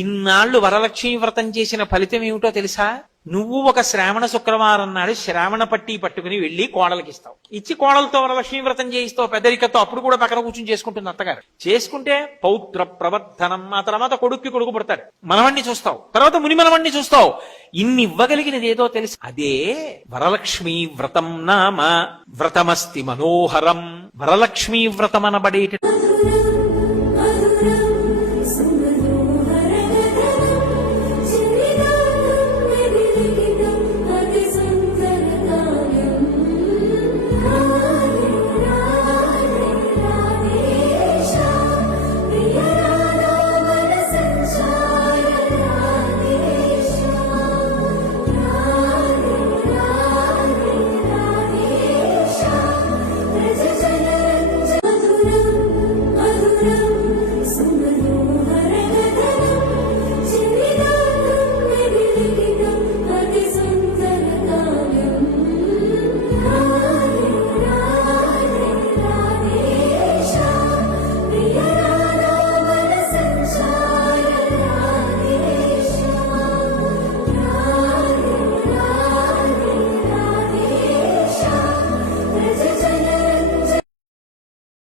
ఇన్నాళ్లు వరలక్ష్మీ వ్రతం చేసిన ఫలితం ఏమిటో తెలుసా? నువ్వు ఒక శ్రావణ శుక్రవారం నాడు శ్రావణ పట్టి పట్టుకుని వెళ్లి కోడలకి ఇస్తావు. ఇచ్చి కోడలతో వరలక్ష్మీ వ్రతం చేయిస్తావు పెద్దరికతో. అప్పుడు కూడా పక్కన కూర్చొని చేసుకుంటుంది అత్తగారు. చేసుకుంటే పౌత్ర ప్రవర్తనం, ఆ తర్వాత కొడుక్కి కొడుకు పుడతాడు, మనవణ్ణి చూస్తావు, తర్వాత ముని మనవణ్ణి చూస్తావు. ఇన్ని ఇవ్వగలిగినది ఏదో తెలుసు, అదే వరలక్ష్మీ వ్రతం నామ వ్రతమస్తి మనోహరం. వరలక్ష్మీ వ్రతం అనబడేట